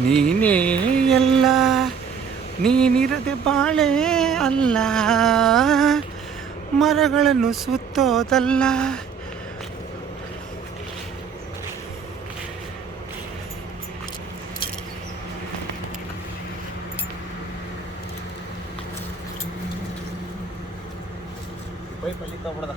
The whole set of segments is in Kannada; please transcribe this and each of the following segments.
ನೀನೇ ಎಲ್ಲ ನೀನಿರದೆ ಬಾಳೆ ಅಲ್ಲ ಮರಗಳನ್ನು ಸುತ್ತೋದಲ್ಲ. ಪೈಪ್ ಅಲ್ಲಿ ತಗೊಬಿಡದ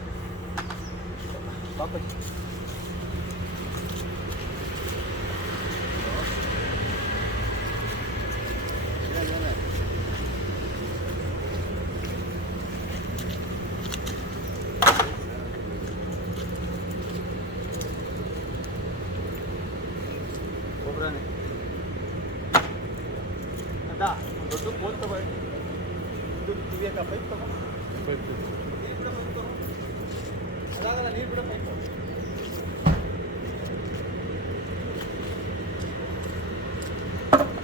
ಗೊಬ್ಬರನೇ ಅದ ದೊಡ್ಡ ಬೋಲ್ ತಗೋ ಇದು ಕಿವಿಯಾಕ ಪೈಪ್ ತಗೋ ನೀರು ಬಿಡ ಪೈಪ್ ತಗೋ ಅದಾಗಲ್ಲ ನೀರು ಬಿಡ ಪೈಪ್ ಆ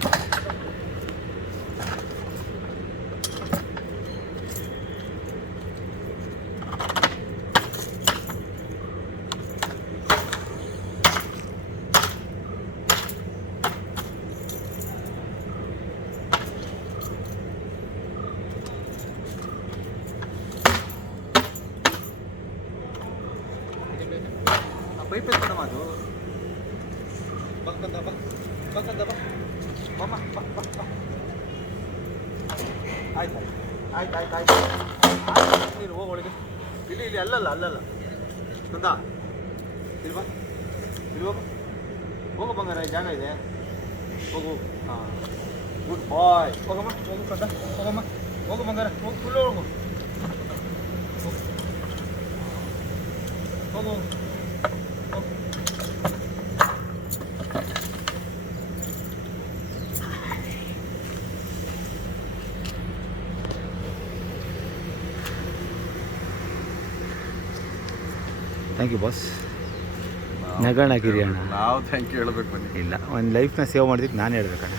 ಎತ್ಕೊಡಮ್ಮ ಅದು ಬಕ್ಕಂದ ಬಾ ಬಕ್ಕಂದ ಬಾ. ಬಮ್ಮ ಬಾ ಬಾ ಬಾ ಆಯ್ತು ಆಯ್ತು ಆಯ್ತು ಆಯ್ತು ಆಯ್ತು. ನೀನು ಹೋಗಿ ಒಳಗೆ. ಇಲ್ಲಿ ಇಲ್ಲಿ, ಅಲ್ಲಲ್ಲ ಅಲ್ಲಲ್ಲ. ನಂದ ಇಲ್ಲಿ ಬಾ. ಇಲ್ಲಿ ಹೋಗು. ಬಂಗಾರ ಜಾಗ ಇದೆ. ಹೋಗು. ಹಾಂ. ಗುಡ್ ಬಾಯ್ ಹೋಗಮ್ಮ, ಹೋಗು ಕಂದ ಹೋಗಮ್ಮ. ಹೋಗು ಬಂಗಾರ, ಹೋಗಿ ಫುಲ್ ಹೋಗು. ಹೋಗು. ಥ್ಯಾಂಕ್ ಯು ಬಾಸ್ ನಗಣ ಕಿರಿಯಣ್ಣ ನಾವು ಥ್ಯಾಂಕ್ ಯು ಹೇಳಬೇಕು ಇಲ್ಲ ಒಂದು ಲೈಫ್ನ ಸೇವ್ ಮಾಡಿದ್ದಕ್ಕೆ ನಾನು ಹೇಳ್ಬೇಕಣ್ಣ